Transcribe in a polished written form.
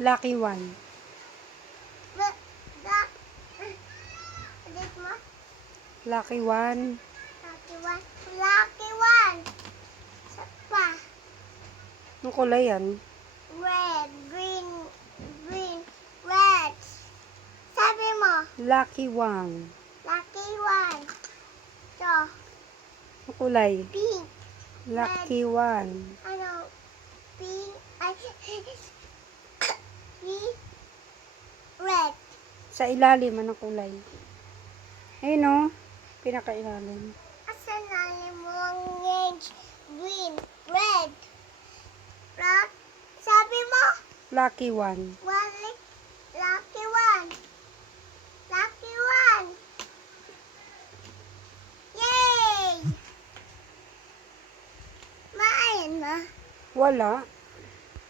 Lucky one. Ulit mo? Lucky one. Lucky one. Lucky one. Isa pa. Anong kulay yan? Red, green, red. Sabi mo, Lucky one. lucky one. Ito, Anong kulay? pink. Lucky one. Ano, pink, pink, red. Sa ilalim, anong kulay? Ayun o. Pinakailalim. Asan na yung orange, green, red. Red. Sabi mo, Lucky one. lucky one. Lucky one. Yay! Maayan na. Wala.